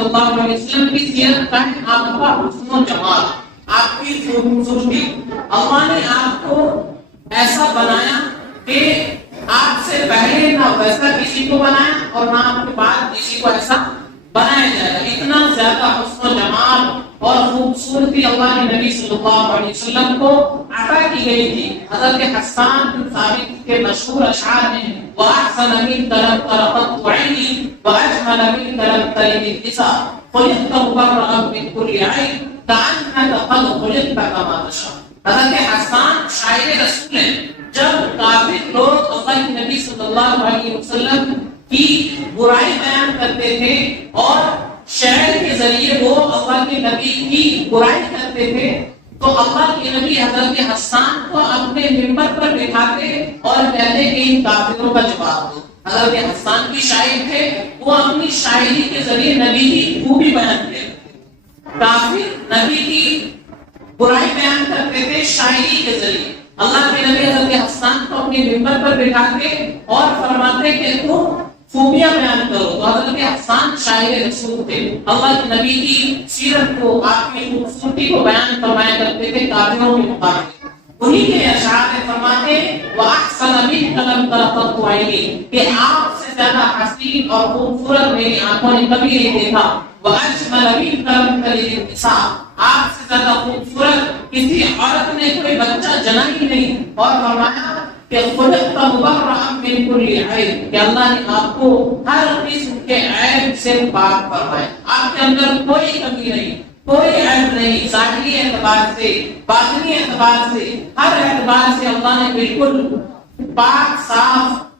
صلی اللہ علیہ وسلم کی سیرت کا ہے آپ کا حسن و جمال، آپ کی خوبصورتی۔ اللہ نے آپ کو ایسا بنایا کہ آپ سے پہلے نہ ویسا کسی کو بنایا اور نہ آپ کے بعد کسی کو ایسا بنایا جائے گا۔ اتنا زیادہ حسن و جمال اور خوبصورتی اللہ کے نبی صلی اللہ علیہ وسلم کو عطا کی گئی تھی۔ حضرت حسان بن ثابت کے مشہور اشعار ہیں وَأَحْسَنَ مِنْكَ لَمْ تَرَ قَطُّ عَيْنِي وَأَجْمَلَ مِنْكَ لَمْ تَلِدِ النِّسَاءُ خُلِقْتَ مُبَرَّأً مِنْ كُلِّ عَيْبٍ كَأَنَّكَ قَدْ خُلِقْتَ كَمَا تَشَاءُ۔ حضرت حسان شاعر رسول ہیں۔ جب کافر لوگ اللہ کے نبی صلی اللہ علیہ وسلم کی برائی بیان کرتے تھے اور شعر کے ذریعے وہ اللہ کے نبی کی برائی کرتے تھے تو اللہ کے نبی حضرت حسان کو اپنے منبر پر بٹھاتے اور کہتے کہ ان کافروں کا جواب دو۔ حضرت حسان کی شاعر تھے، وہ اپنی شاعری کے ذریعے نبی کی خوبی بیان کرتے تھے۔ کافر نبی کی برائی بیان کرتے تھے شاعری کے ذریعے۔ اللہ کے نبی حضرت حسان کو اپنے منبر پر بٹھاتے اور فرماتے کہ تم خوبیاں بیان کرو۔ تو حضرت حسان شاعر رسول تھے، اللہ کے نبی کی سیرت کو، آپ کی خوبصورتی کو بیان فرمایا کرتے تھے کافروں کے مقابلے۔ انہی کے اشعار فرماتے وَأَحْسَنَ مِنْكَ لَمْ تَرَ قَطُّ عَيْنِي کہ آپ سے زیادہ حسین اور خوبصورت میری آنکھوں نے کبھی نہیں دیکھا۔ وَأَجْمَلَ مِنْكَ لَمْ تَلِدِ النِّسَاءُ آپ سے زیادہ خوبصورت کسی عورت نے کوئی بچہ جنا ہی نہیں۔ اور فرمایا کہ خُلِقْتَ مُبَرَّأً مِنْ كُلِّ عَيْبٍ کہ اللہ نے آپ کو ہر قسم کے عیب سے پاک فرمایا۔ آپ کے اندر کوئی کمی نہیں، کوئی عیب نہیں، ظاہری اعتبار سے، باطنی اعتبار سے، ہر اعتبار سے اللہ نے بالکل پاک صاف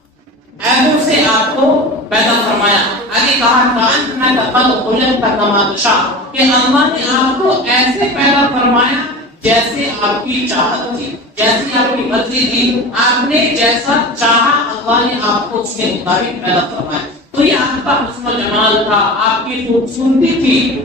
عیبوں سے آپ کو پیدا فرمایا۔ آگے کہا کَأَنَّكَ قَدْ خُلِقْتَ كَمَا تَشَاءُ کہ اللہ نے آپ کو ایسے پیدا فرمایا جیسے آپ کی چاہت تھی، جیسی آپ کی مرضی تھی، آپ نے جیسا چاہا اللہ نے آپ کو اس کے مطابق پیدا فرمایا۔ تو یہ آپ کا حسن و جمال تھا، آپ کی خوبصورتی تھی۔